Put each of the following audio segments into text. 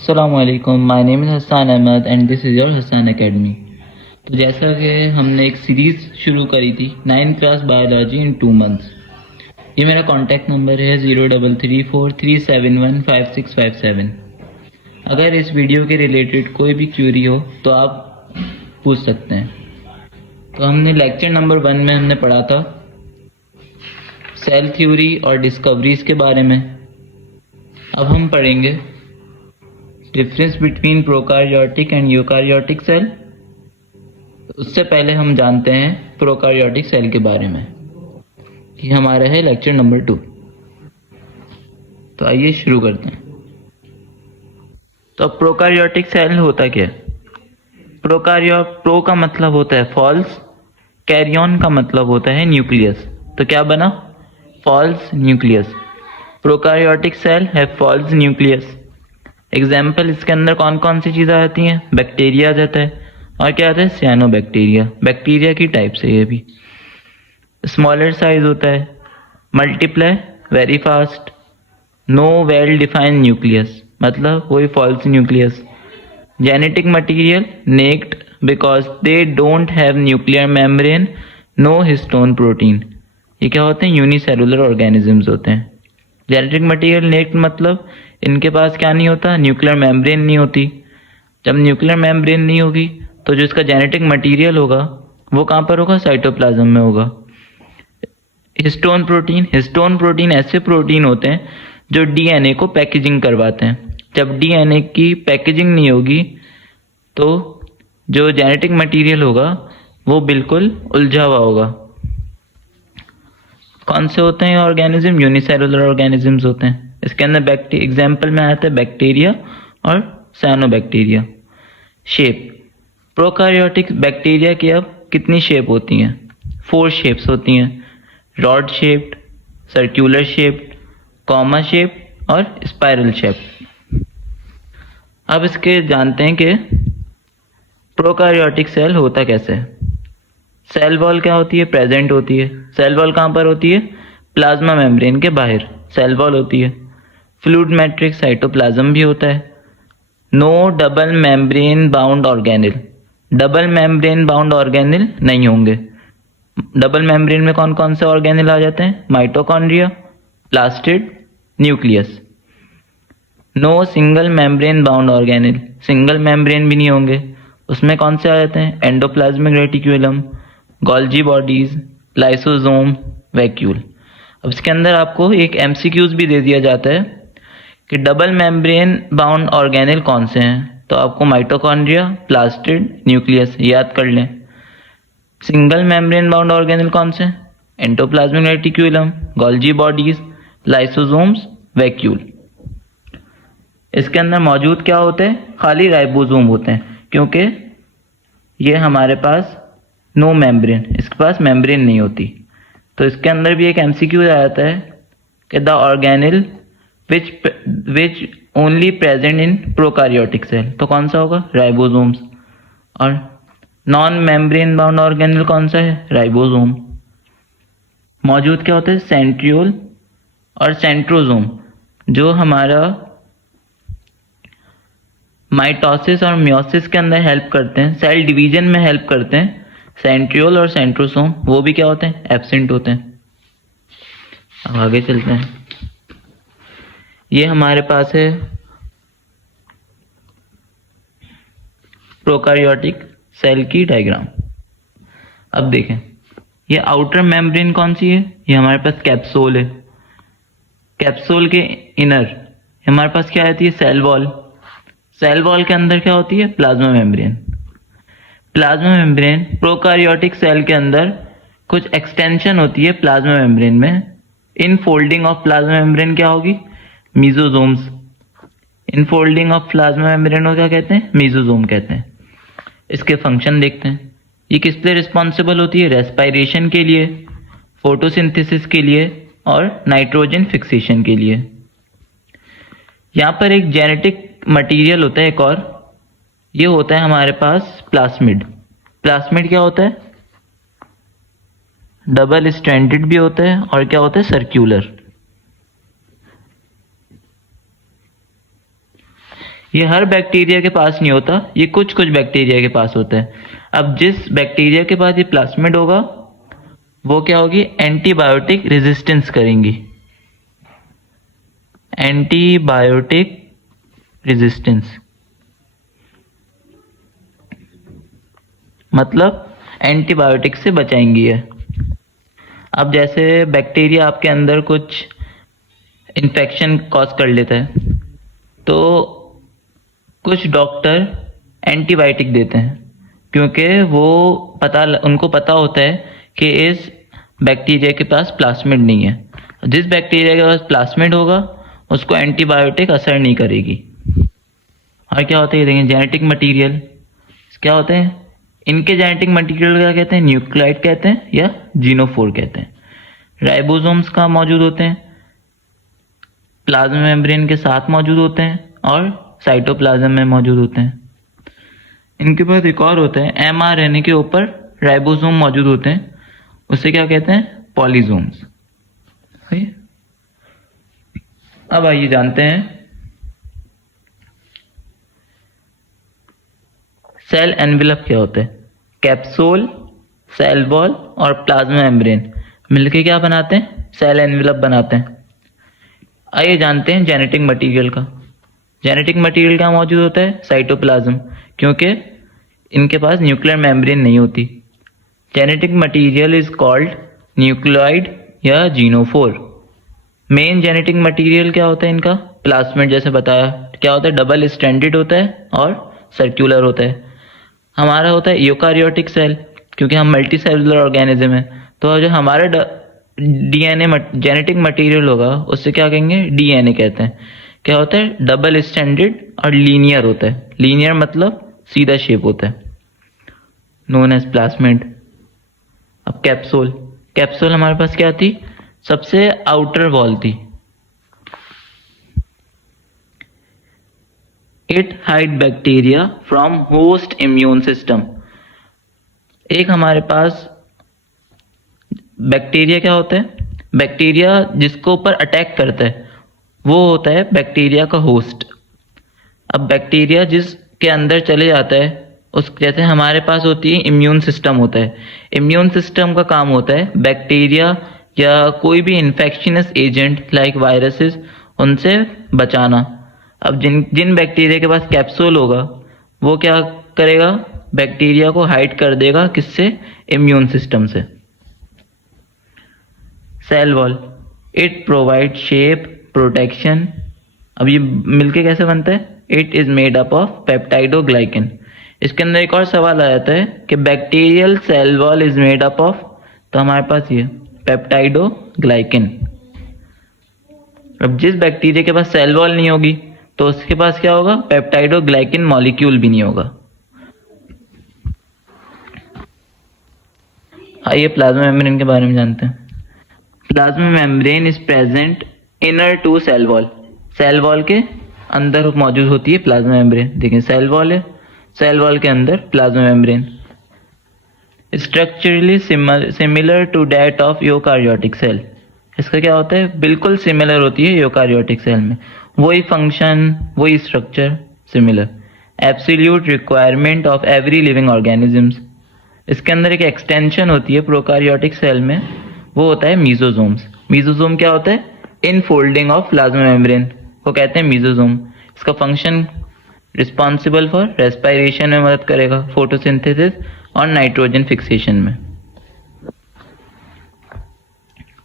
Assalamualaikum, my name is Hassan Ahmed and this is your Hassan Academy। तो जैसा कि हमने एक सीरीज़ शुरू करी थी 9th क्लास बायोलॉजी इन 2 मंथ्स। ये मेरा कॉन्टैक्ट नंबर है 033437155657। अगर इस वीडियो के रिलेटेड कोई भी क्यूरी हो तो आप पूछ सकते हैं। तो हमने लेक्चर नंबर 1 में हमने पढ़ा था सेल थ्योरी और डिस्कवरीज के बारे में। अब हम पढ़ेंगे difference between prokaryotic and eukaryotic cell. उससे पहले हम जानते हैं प्रोकार्योटिक सेल के बारे में। ये हमारा है लेक्चर नंबर 2। तो आइए शुरू करते हैं। तो प्रोकार्योटिक सेल होता क्या है? प्रो का मतलब होता है फॉल्स, कैरियन का मतलब होता है न्यूक्लियस। तो क्या बना? False nucleus. प्रोकार्योटिक सेल है फॉल्स न्यूक्लियस। एग्जाम्पल इसके अंदर कौन कौन सी चीज़ें आती हैं? बैक्टीरिया आ जाता है और क्या आता है? सियानोबैक्टीरिया। बैक्टीरिया की टाइप से ये भी स्मॉलर साइज होता है, multiply very fast, no well defined nucleus मतलब वही false nucleus. Genetic material naked because they don't have nuclear membrane, no histone protein. ये क्या होते हैं? यूनिसेलुलर ऑर्गेनिजम्स होते हैं। जेनेटिक मटीरियल नेक्ड मतलब इनके पास क्या नहीं होता? न्यूक्लियर मेम्ब्रेन नहीं होती। जब न्यूक्लियर मेम्ब्रेन नहीं होगी तो जो इसका जेनेटिक मटेरियल होगा वो कहाँ पर होगा? साइटोप्लाज्म में होगा। हिस्टोन प्रोटीन ऐसे प्रोटीन होते हैं जो डीएनए को पैकेजिंग करवाते हैं। जब डीएनए की पैकेजिंग नहीं होगी तो जो जेनेटिक मटेरियल होगा वो बिल्कुल उलझा हुआ होगा। कौन से होते हैं ऑर्गेनिज्म? यूनिसेलुलर ऑर्गेनिजम्स होते हैं। इसके अंदर एग्जाम्पल में आता है बैक्टीरिया और साइनोबैक्टीरिया। शेप प्रोकार्योटिक बैक्टीरिया की अब कितनी शेप होती हैं? 4 शेप्स होती हैं। Rod shaped, circular shaped, comma shape और स्पाइरल शेप। अब इसके जानते हैं कि प्रोकार्योटिक सेल होता कैसे है। सेल वॉल क्या होती है? प्रेजेंट होती है। सेल वॉल कहाँ पर होती है? प्लाज्मा मेम्ब्रेन के बाहर सेल वॉल होती है। फ्लूइड मैट्रिक्स साइटोप्लाज्म भी होता है। No double membrane bound organelle, double membrane bound organelle नहीं होंगे। डबल मेम्ब्रेन में कौन कौन से ऑर्गेनेल आ जाते हैं? Mitochondria, plastid, nucleus. No single membrane bound organelle, single membrane भी नहीं होंगे। उसमें कौन से आ जाते हैं? Endoplasmic reticulum, Golgi bodies, lysosome, vacuole. अब इसके अंदर आपको एक एमसीक्यूज भी दे दिया जाता है कि डबल मेम्ब्रेन बाउंड ऑर्गेनेल कौन से हैं। तो आपको माइटोकॉन्ड्रिया, प्लास्टिड, न्यूक्लियस याद कर लें। सिंगल मेम्ब्रेन बाउंड ऑर्गेनेल कौन से? Endoplasmic reticulum, Golgi bodies, lysosomes, vacuole. इसके अंदर मौजूद क्या होते हैं? खाली राइबोसोम होते हैं, क्योंकि ये हमारे पास नो मेम्ब्रेन, इसके पास मेम्ब्रेन नहीं होती। तो इसके अंदर भी एक एमसीक्यू आ जाता है कि the organelle which only present in prokaryotic cell. तो कौन सा होगा? राइबोसोम्स। और नॉन मेम्ब्रेन बाउंड ऑर्गेनेल कौन सा है? राइबोसोम। मौजूद क्या होता है? सेंट्रियोल और सेंट्रोसोम, जो हमारा माइटोसिस और मियोसिस के अंदर हेल्प करते हैं, सेल डिवीजन में हेल्प करते हैं। सेंट्रियोल और सेंट्रोसोम वो भी क्या होते हैं? एब्सेंट होते हैं। अब आगे चलते हैं। ये हमारे पास है प्रोकार्योटिक सेल की डायग्राम। अब देखें, ये आउटर मेम्ब्रेन कौन सी है? ये हमारे पास कैप्सूल है। कैप्सूल के इनर हमारे पास क्या आती है? Cell wall. सेल वॉल के अंदर क्या होती है? Plasma membrane. Plasma membrane prokaryotic cell के अंदर कुछ एक्सटेंशन होती है प्लाज्मा मेम्ब्रेन में। In folding of plasma membrane क्या होगी? Mesosomes. In folding of plasma membrane को क्या कहते हैं? मीजोसोम कहते हैं। इसके फंक्शन देखते हैं। ये किस लिए रिस्पॉन्सिबल होती है? रेस्पायरेशन के लिए, फोटोसिंथेसिस के लिए और नाइट्रोजन फिक्सेशन के लिए। यहाँ पर एक जेनेटिक मटेरियल होता है एक और, ये होता है हमारे पास प्लास्मिड। प्लास्मिड क्या होता है? डबल स्ट्रैंडेड भी होता है और क्या होता है? सर्क्यूलर। ये हर बैक्टीरिया के पास नहीं होता, ये कुछ कुछ बैक्टीरिया के पास होता है। अब जिस बैक्टीरिया के पास ये प्लाज्मिड होगा वो क्या होगी, एंटीबायोटिक रेजिस्टेंस करेंगी, एंटीबायोटिक रेजिस्टेंस मतलब एंटीबायोटिक से बचाएंगी है। अब जैसे बैक्टीरिया आपके अंदर कुछ इन्फेक्शन कॉज कर लेता है तो कुछ डॉक्टर एंटीबायोटिक देते हैं, क्योंकि वो उनको पता होता है कि इस बैक्टीरिया के पास प्लाज्मिड नहीं है। जिस बैक्टीरिया के पास प्लाज्मिड होगा उसको एंटीबायोटिक असर नहीं करेगी। और क्या होता है, ये देखें जेनेटिक मटेरियल क्या होते हैं, इनके जेनेटिक मटेरियल क्या कहते हैं, न्यूक्लियोटाइड कहते हैं या जीनोफोर कहते हैं। राइबोसोम्स कहाँ मौजूद होते हैं, प्लाज्मा मेम्ब्रेन के साथ मौजूद होते हैं और साइटोप्लाज्म में मौजूद होते हैं। इनके पास एक और होता है, एमआरएनए के ऊपर राइबोसोम मौजूद होते हैं, उसे क्या कहते हैं, पॉलीसोम्स। अब आइए जानते हैं सेल एनवेलप क्या होता है। कैप्सूल, सेल वॉल और प्लाज्मा मेम्ब्रेन मिलके क्या बनाते हैं, सेल एनवेलप बनाते हैं। आइए जानते हैं जेनेटिक मटेरियल का। जेनेटिक मटेरियल क्या मौजूद होता है, साइटोप्लाज्म, क्योंकि इनके पास न्यूक्लियर मेम्ब्रेन नहीं होती। Genetic material is called nucleoid या जीनोफोर। मेन जेनेटिक मटेरियल क्या होता है इनका, प्लाज्मिड, जैसे बताया क्या होता है, डबल स्ट्रैंडेड होता है और सर्कुलर होता है। हमारा होता है यूकारियोटिक सेल, क्योंकि हम मल्टी सेलुलर ऑर्गेनिज्म है, तो जो हमारा डीएनए जेनेटिक मटेरियल होगा उससे क्या कहेंगे, डीएनए कहते हैं। क्या होता है, डबल स्टैंडर्ड और लीनियर होता है। लीनियर मतलब सीधा शेप होता है, नोन एज प्लाज्मिड। अब कैप्सूल, कैप्सूल हमारे पास क्या थी, सबसे आउटर वॉल थी। It hide bacteria from host immune system. एक हमारे पास बैक्टीरिया क्या होता है, बैक्टीरिया जिसको ऊपर अटैक करता है वो होता है बैक्टीरिया का होस्ट। अब बैक्टीरिया जिसके अंदर चले जाता है उस, जैसे हमारे पास होती है इम्यून सिस्टम होता है। इम्यून सिस्टम का काम होता है बैक्टीरिया या कोई भी इन्फेक्शनस एजेंट लाइक वायरसेस उनसे बचाना। अब जिन बैक्टीरिया के पास कैप्सूल होगा वो क्या करेगा, बैक्टीरिया को हाइड कर देगा, किससे, इम्यून सिस्टम से। Cell wall, it provide shape, protection. अब ये मिलके कैसे बनता है, it is made up of peptidoglycan. इसके अंदर एक और सवाल आ जाता है कि bacterial cell wall is made up of, तो हमारे पास ये पेप्टाइडोग्लाइकन। अब जिस बैक्टीरिया के पास सेल वॉल नहीं होगी तो उसके पास क्या होगा, पेप्टाइडोग्लाइकन मॉलिक्यूल भी नहीं होगा। आइए प्लाज्मा मेम्ब्रेन के बारे में जानते हैं। Plasma membrane is present inner to cell wall. Cell wall के अंदर मौजूद होती है प्लाज्मा मेम्ब्रेन। देखिए सेल वॉल है, सेल वॉल के अंदर plasma membrane. Structurally similar to that of eukaryotic cell. इसका क्या होता है, बिल्कुल सिमिलर होती है यूकारियोटिक सेल में, वही फंक्शन, वही structure, similar. Absolute requirement of every living organisms. इसके अंदर एक एक्सटेंशन होती है प्रोकारियोटिक सेल में, वो होता है मीजोजोम्स। मीजोजोम क्या होता है, इनफोल्डिंग ऑफ प्लाज्मा मेम्ब्रेन को कहते हैं मीजोजोम। इसका फंक्शन रिस्पॉन्सिबल फॉर रेस्पिरेशन में मदद करेगा, फोटोसिंथेसिस और नाइट्रोजन फिक्सेशन में।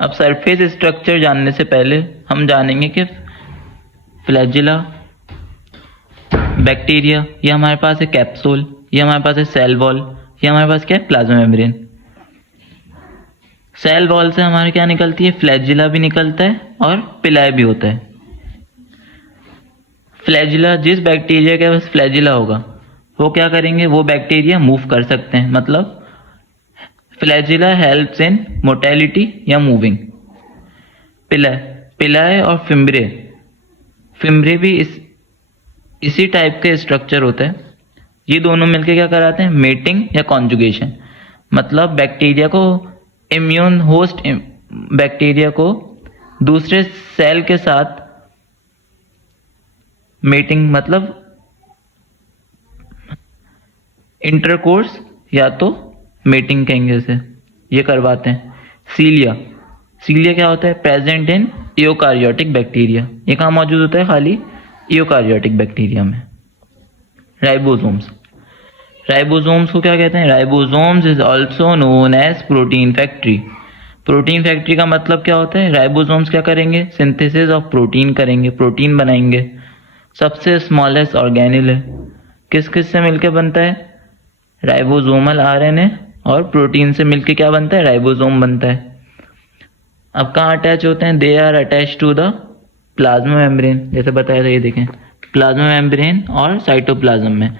अब सरफेस स्ट्रक्चर जानने से पहले हम जानेंगे कि फ्लैजिला, बैक्टीरिया, ये हमारे पास है कैप्सूल, ये हमारे पास है सेल वॉल, ये हमारे पास क्या है, प्लाज्मा मेम्ब्रेन। सेल वॉल से हमारे क्या निकलती है, फ्लैजिला भी निकलता है और पिलाय भी होता है। फ्लैजिला, जिस बैक्टीरिया के पास फ्लैजिला होगा वो क्या करेंगे, वो बैक्टीरिया मूव कर सकते हैं, मतलब फ्लैजिला हेल्प्स इन मोटेलिटी या मूविंग। पिलाय, पिलाय और फिम्ब्रे, फिम्ब्रे भी इसी टाइप के स्ट्रक्चर होता है। ये दोनों मिलकर क्या कराते हैं, मेटिंग या कॉन्जुगेशन। मतलब बैक्टीरिया को, इम्यून होस्ट बैक्टीरिया को दूसरे सेल के साथ मेटिंग, मतलब इंटरकोर्स या तो मेटिंग कहेंगे इसे, ये करवाते हैं। सीलिया, सीलिया क्या होता है? Present in eukaryotic bacteria. ये कहाँ मौजूद होता है? खाली यूकारियोटिक बैक्टीरिया में। राइबोसोम्स, राइबोसोम्स को क्या कहते हैं? Ribosomes is also known as protein factory. Protein factory का मतलब क्या होता है? राइबोसोम्स क्या करेंगे? सिंथेसिस ऑफ प्रोटीन करेंगे, प्रोटीन बनाएंगे। सबसे स्मॉलेस्ट ऑर्गेनिल है। किस किस से मिलकर बनता है? राइबोसोमल आरएनए और प्रोटीन से मिलकर क्या बनता है? राइबोसोम बनता है। अब कहाँ अटैच होते हैं? They are attach to the plasma membrane, जैसे बताया था, ये देखें प्लाज्मा मेम्ब्रेन और साइटोप्लाज्म में।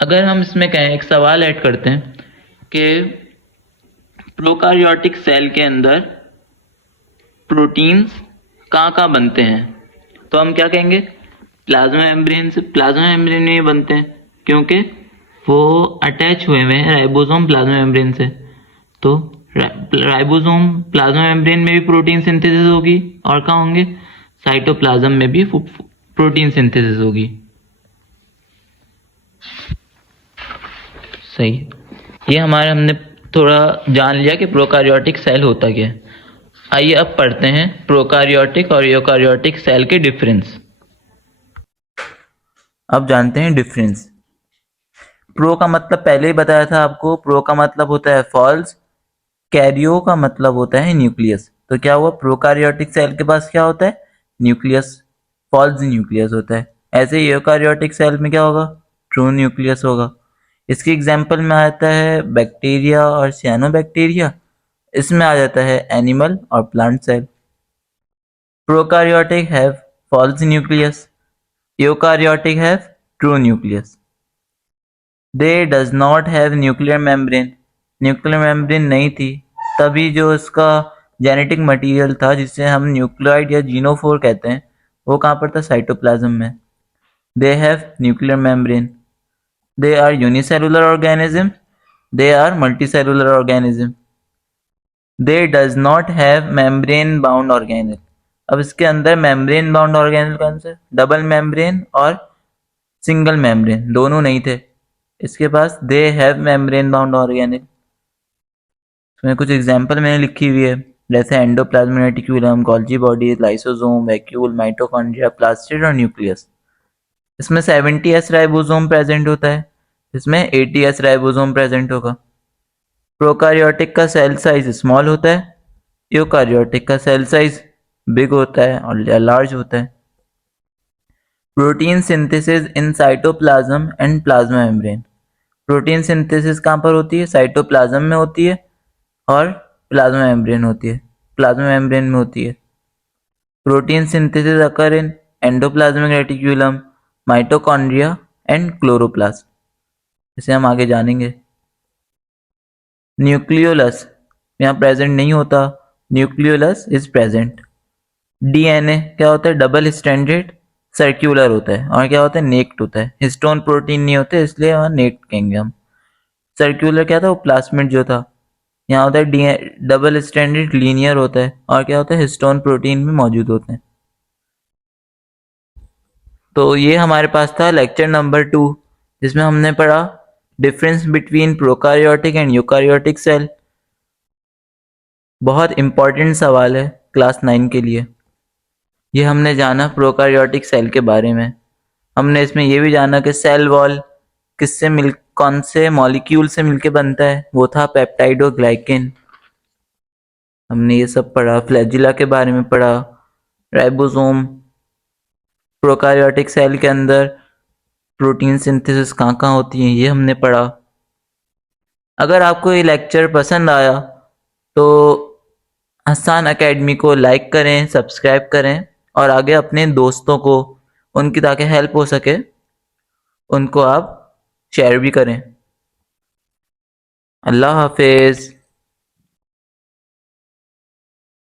अगर हम इसमें कहें, एक सवाल ऐड करते हैं कि प्रोकार्योटिक सेल के अंदर प्रोटीन्स कहाँ कहाँ बनते हैं, तो हम क्या कहेंगे? प्लाज्मा मेम्ब्रेन से। प्लाज्मा मेम्ब्रेन में ही बनते हैं क्योंकि वो अटैच हुए हुए हैं राइबोसोम प्लाज्मा मेम्ब्रेन से। तो राइबोसोम प्लाज्मा मेम्ब्रेन में भी प्रोटीन सिंथेसिस होगी, और कहाँ होंगे? साइटोप्लाज्म में भी प्रोटीन सिंथेसिस होगी। सही। ये हमने थोड़ा जान लिया कि प्रोकार्योटिक सेल होता क्या है। आइए अब पढ़ते हैं प्रोकार्योटिक और यूकार्योटिक सेल के डिफरेंस। अब जानते हैं डिफरेंस। प्रो का मतलब पहले ही बताया था आपको, प्रो का मतलब होता है फॉल्स, कैरियो का मतलब होता है न्यूक्लियस। तो क्या हुआ? प्रोकार्योटिक सेल के पास क्या होता है? न्यूक्लियस, फॉल्स न्यूक्लियस होता है। ऐसे यूकार्योटिक सेल में क्या होगा? ट्रू न्यूक्लियस होगा। इसकी एग्जाम्पल में आता है बैक्टीरिया और सियानोबैक्टीरिया। इसमें आ जाता है एनिमल और plant cell. Prokaryotic have false nucleus, eukaryotic have true nucleus. They does not have nuclear membrane, nuclear membrane नहीं थी, तभी जो इसका जेनेटिक मटेरियल था जिसे हम न्यूक्लियोइड या जीनोफोर कहते हैं, वो कहाँ पर था? साइटोप्लाज्म में। They have nuclear membrane. They are unicellular organism, they are multicellular organism. They does not have membrane bound organelle. अब इसके अंदर मेम्ब्रेन बाउंड ऑर्गेनिल कौन से? डबल मेम्ब्रेन और सिंगल मेम्ब्रेन दोनों नहीं थे इसके पास। They have membrane bound organelle. इसमें कुछ एग्जाम्पल मैंने लिखी हुई है, जैसे endoplasmic reticulum, Golgi body, lysosome, vacuole, mitochondria, plastid और न्यूक्लियस। इसमें 70s राइबोसोम प्रेजेंट होता है, इसमें 80s राइबोसोम प्रेजेंट होगा। प्रोकार्योटिक का सेल साइज स्मॉल होता है, यूकार्योटिक का सेल साइज बिग होता है और लार्ज होता है। Protein synthesis in cytoplasm and plasma membrane. Protein synthesis कहाँ पर होती है? साइटोप्लाज्म में होती है और प्लाज्मा मेम्ब्रेन होती है, प्लाज्मा मेम्ब्रेन में होती है। Protein synthesis occur in endoplasmic reticulum, mitochondria and chloroplast. इसे हम आगे जानेंगे। न्यूक्लियोलस यहाँ प्रेजेंट नहीं होता, न्यूक्लियोलस इज प्रेजेंट। डीएनए क्या होता है? डबल स्ट्रैंडेड सर्कुलर होता है, और क्या होता है? नेक्ड होता है। हिस्टोन प्रोटीन नहीं होते, इसलिए वहाँ नेक्ड कहेंगे हम। सर्कुलर क्या था? वो प्लास्मिड जो था। यहाँ होता है डबल स्ट्रैंडेड लीनियर होता है, और क्या होता है? हिस्टोन प्रोटीन में मौजूद होते हैं। तो ये हमारे पास था लेक्चर नंबर 2, जिसमें हमने पढ़ा difference between prokaryotic and eukaryotic cell. बहुत इंपॉर्टेंट सवाल है क्लास 9 के लिए। ये हमने जाना प्रोकार्योटिक सेल के बारे में। हमने इसमें ये भी जाना कि सेल वॉल कौन से मॉलिक्यूल से मिलके बनता है, वो था पेप्टाइड और ग्लाइकेन। हमने ये सब पढ़ा। फ्लैजिला के बारे में पढ़ा, राइबोसोम, प्रोकार्योटिक सेल के अंदर प्रोटीन सिंथेसिस कहाँ कहाँ होती है, ये हमने पढ़ा। अगर आपको ये लेक्चर पसंद आया तो हसान एकेडमी को लाइक करें, सब्सक्राइब करें, और आगे अपने दोस्तों को, उनकी ताकि हेल्प हो सके, उनको आप शेयर भी करें। अल्लाह हाफिज़।